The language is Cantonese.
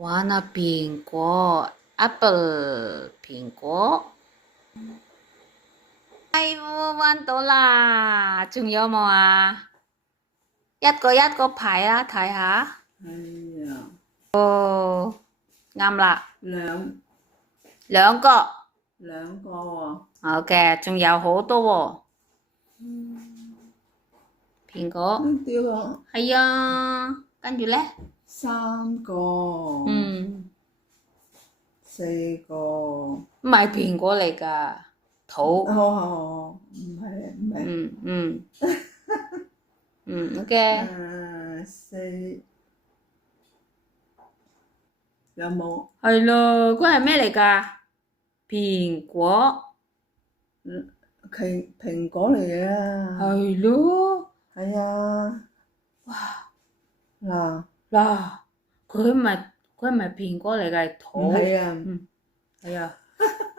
wanna 蘋果 apple 蘋果。搵到啦，仲有冇啊？一個一個排啊，睇下。係啊，啱啦，兩個。兩個喎。好嘅，仲有好多喎。蘋果。呢啲咯。係啊，跟住咧。三個。四個。唔係蘋果嚟㗎，桃。唔係唔係。好嘅。四有冇？係咯，嗰係咩嚟㗎？蘋果。蘋果嚟嘅啊。係咯。係啊。哇！嗱，佢唔係蘋果嚟㗎，係桃。唔係啊。係啊。